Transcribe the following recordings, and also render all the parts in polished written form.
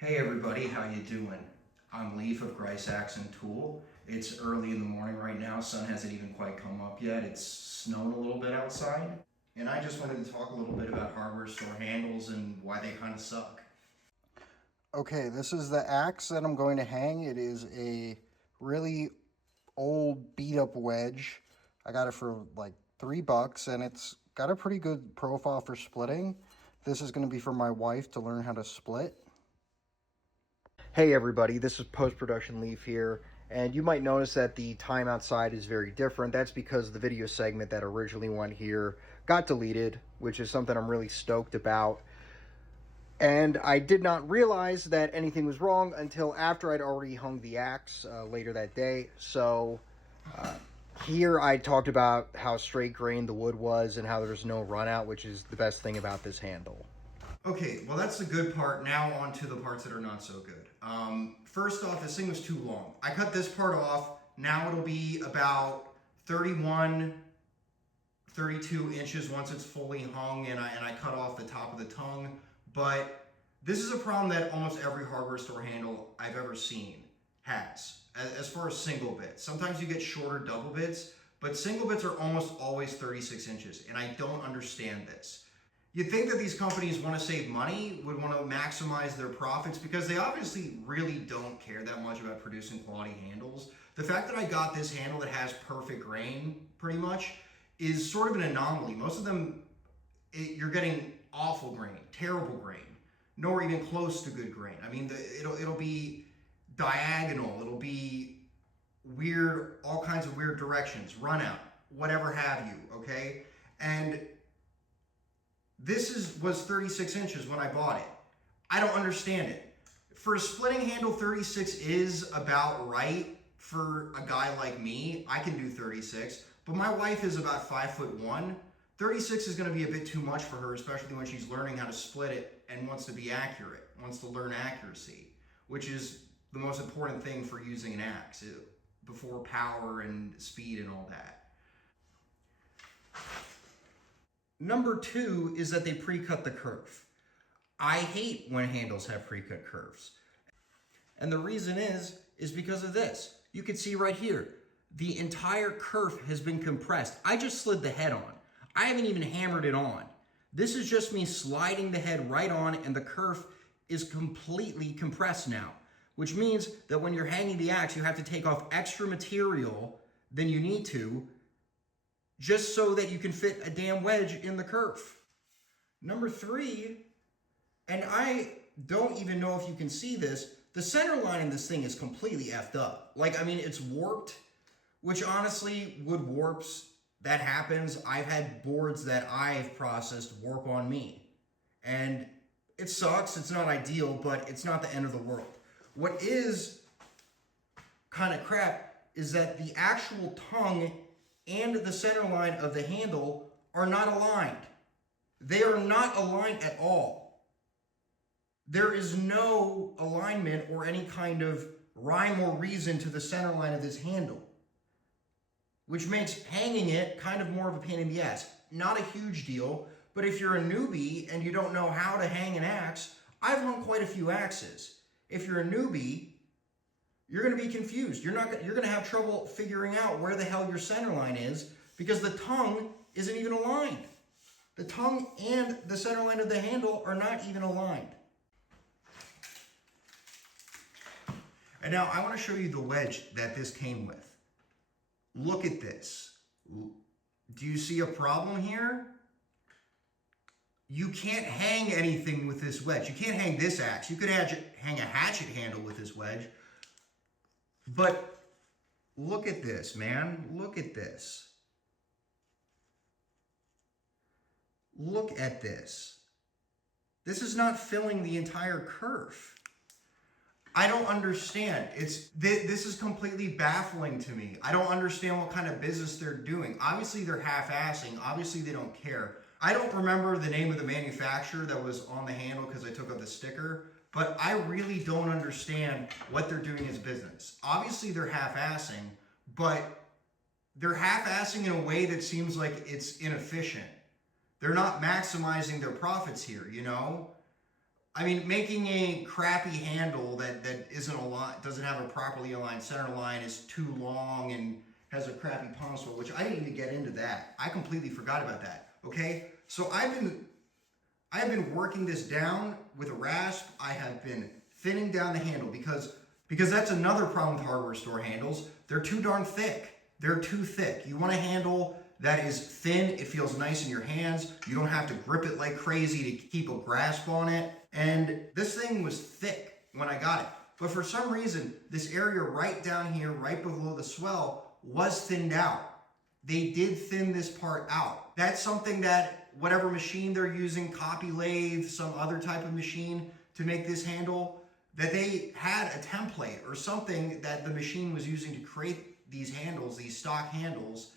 Hey everybody, how you doing? I'm Leaf of Grice Axe and Tool. It's early in the morning right now. Sun hasn't even quite come up yet. It's snowing a little bit outside. And I just wanted to talk a little bit about hardware store handles and why they kind of suck. Okay, this is the axe that I'm going to hang. It is a really old beat up wedge. I got it for like $3 and it's got a pretty good profile for splitting. This is going to be for my wife to learn how to split. Hey everybody, this is post-production Leaf here, and you might notice that the time outside is very different. That's because the video segment that originally went here got deleted, which is something I'm really stoked about. And I did not realize that anything was wrong until after I'd already hung the axe later that day. So here I talked about how straight grained the wood was and how there's no run out, which is the best thing about this handle. Okay, well that's the good part. Now on to the parts that are not so good. First off, this thing was too long. I cut this part off. Now it'll be about 31, 32 inches once it's fully hung, and I cut off the top of the tongue. But this is a problem that almost every hardware store handle I've ever seen has, as far as single bits. Sometimes you get shorter double bits, but single bits are almost always 36 inches, and I don't understand this. You'd think that these companies want to save money, would want to maximize their profits, because they obviously really don't care that much about producing quality handles. The fact that I got this handle that has perfect grain, pretty much, is sort of an anomaly. Most of them, you're getting awful grain, terrible grain, nor even close to good grain. I mean, it'll be diagonal, it'll be weird, all kinds of weird directions, run out, whatever have you, okay? And this was 36 inches when I bought it. I don't understand it. For a splitting handle, 36 is about right for a guy like me. I can do 36, but my wife is about 5'1". 36 is going to be a bit too much for her, especially when she's learning how to split it and wants to be accurate, wants to learn accuracy, which is the most important thing for using an axe, before power and speed and all that. Number two is that they pre-cut the curve. I hate when handles have pre-cut curves. And the reason is because of this. You can see right here, the entire kerf has been compressed. I just slid the head on. I haven't even hammered it on. This is just me sliding the head right on, and the kerf is completely compressed now, which means that when you're hanging the axe, you have to take off extra material than you need to, just so that you can fit a damn wedge in the kerf. Number three, and I don't even know if you can see this, the center line in this thing is completely effed up. Like, I mean, it's warped, which honestly, wood warps, that happens. I've had boards that I've processed warp on me. And it sucks, it's not ideal, but it's not the end of the world. What is kind of crap is that the actual tongue and the center line of the handle are not aligned. They are not aligned at all. There is no alignment or any kind of rhyme or reason to the center line of this handle, which makes hanging it kind of more of a pain in the ass. Not a huge deal, but if you're a newbie and you don't know how to hang an axe, I've hung quite a few axes. If you're a newbie, you're going to be confused. You're going to have trouble figuring out where the hell your center line is, because the tongue isn't even aligned. The tongue and the center line of the handle are not even aligned. And now I want to show you the wedge that this came with. Look at this. Do you see a problem here? You can't hang anything with this wedge. You can't hang this axe. You could hang a hatchet handle with this wedge. But look at this, man. Look at this. Look at this. This is not filling the entire kerf. I don't understand. This is completely baffling to me. I don't understand what kind of business they're doing. Obviously, they're half-assing. Obviously, they don't care. I don't remember the name of the manufacturer that was on the handle because I took out the sticker, but I really don't understand what they're doing as business. Obviously, they're half-assing, but they're half-assing in a way that seems like it's inefficient. They're not maximizing their profits here, you know? I mean, making a crappy handle that isn't aligned, doesn't have a properly aligned center line, is too long and has a crappy palm swell, which I didn't even get into that. I completely forgot about that. Okay, so I have been working this down with a rasp. I have been thinning down the handle because that's another problem with hardware store handles. They're too darn thick. They're too thick. You want a handle that is thin. It feels nice in your hands. You don't have to grip it like crazy to keep a grasp on it. And this thing was thick when I got it. But for some reason, this area right down here, right below the swell, was thinned out. They did thin this part out. That's something that whatever machine they're using, copy lathe, some other type of machine to make this handle, that they had a template or something that the machine was using to create these handles, these stock handles,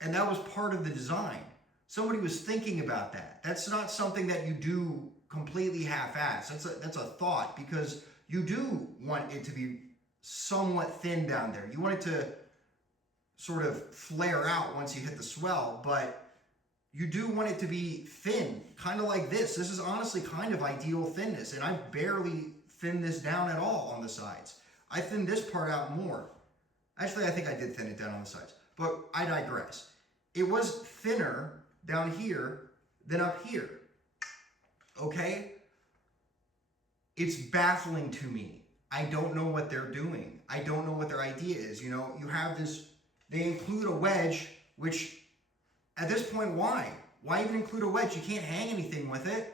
and that was part of the design. Somebody was thinking about that. That's not something that you do completely half-assed. That's a thought, because you do want it to be somewhat thin down there. You want it to sort of flare out once you hit the swell, but you do want it to be thin, kind of like this. This is honestly kind of ideal thinness, and I barely thin this down at all on the sides. I thinned this part out more. Actually, I think I did thin it down on the sides, but I digress. It was thinner down here than up here, okay? It's baffling to me. I don't know what they're doing. I don't know what their idea is. You know, you have this, they include a wedge, which at this point, why? Why even include a wedge? You can't hang anything with it.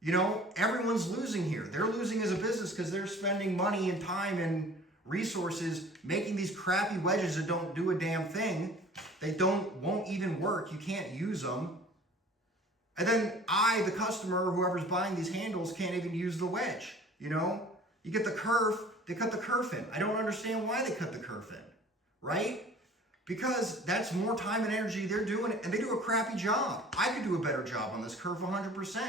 You know, everyone's losing here. They're losing as a business because they're spending money and time and resources making these crappy wedges that don't do a damn thing. They won't even work. You can't use them. And then I, the customer, whoever's buying these handles, can't even use the wedge. You know, you get the kerf, they cut the kerf in. I don't understand why they cut the kerf in, right? Because that's more time and energy they're doing, and they do a crappy job. I could do a better job on this kerf 100%.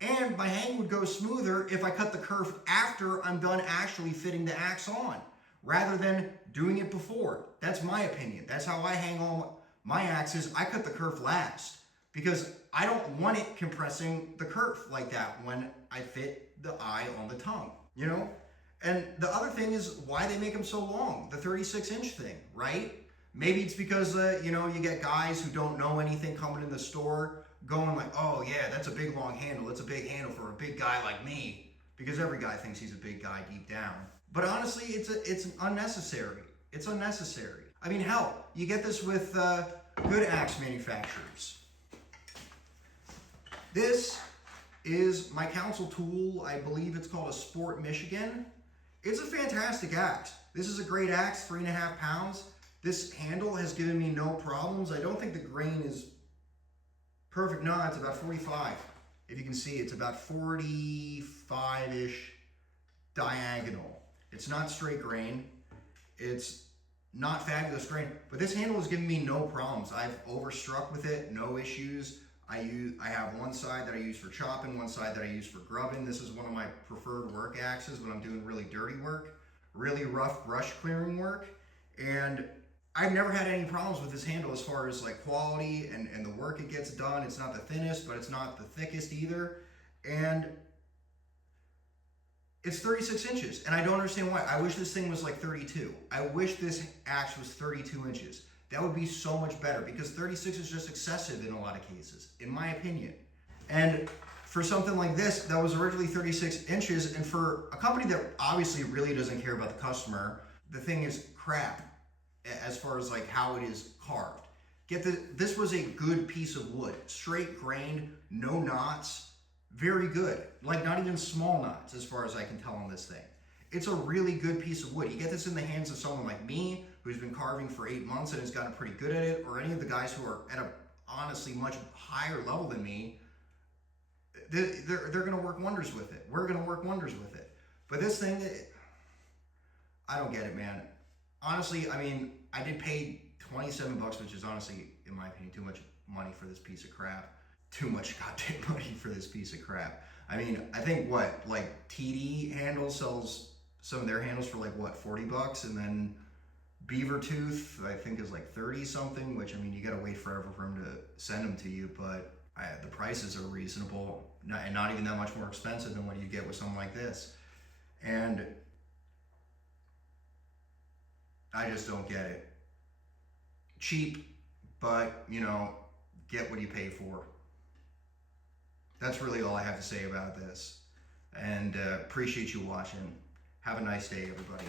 And my hang would go smoother if I cut the kerf after I'm done actually fitting the axe on, rather than doing it before. That's my opinion. That's how I hang all my axes. I cut the kerf last because I don't want it compressing the kerf like that when I fit the eye on the tongue, you know? And the other thing is why they make them so long, the 36-inch thing, right? Maybe it's because, you know, you get guys who don't know anything coming in the store going like, oh yeah, that's a big long handle. That's a big handle for a big guy like me, because every guy thinks he's a big guy deep down. But honestly, it's unnecessary. It's unnecessary. I mean, hell, you get this with good axe manufacturers. This is my council tool. I believe it's called a Sport Michigan. It's a fantastic axe. This is a great axe, 3.5 pounds. This handle has given me no problems. I don't think the grain is perfect. No, it's about 45. If you can see, it's about 45-ish diagonal. It's not straight grain. It's not fabulous grain, but this handle has given me no problems. I've overstruck with it, no issues. I have one side that I use for chopping, one side that I use for grubbing. This is one of my preferred work axes when I'm doing really dirty work, really rough brush clearing work. And I've never had any problems with this handle as far as like quality and the work it gets done. It's not the thinnest, but it's not the thickest either. And it's 36 inches, and I don't understand why. I wish this thing was like 32. I wish this axe was 32 inches. That would be so much better, because 36 is just excessive in a lot of cases, in my opinion. And for something like this, that was originally 36 inches, and for a company that obviously really doesn't care about the customer, the thing is crap as far as like how it is carved. This was a good piece of wood, straight grained, no knots, very good. Like not even small knots as far as I can tell on this thing. It's a really good piece of wood. You get this in the hands of someone like me who's been carving for 8 months and has gotten pretty good at it, or any of the guys who are at a honestly much higher level than me, they're going to work wonders with it. We're going to work wonders with it. But this thing, I don't get it, man. Honestly, I mean, I did pay $27, which is honestly, in my opinion, too much money for this piece of crap. Too much goddamn money for this piece of crap. I mean, I think what, like TD Handle sells some of their handles for like what, $40, and then Beaver Tooth I think is like 30 something, which I mean, you gotta wait forever for them to send them to you, but the prices are reasonable. and not even that much more expensive than what you get with something like this. And I just don't get it. Cheap, but you know, get what you pay for. That's really all I have to say about this. And appreciate you watching. Have a nice day, everybody.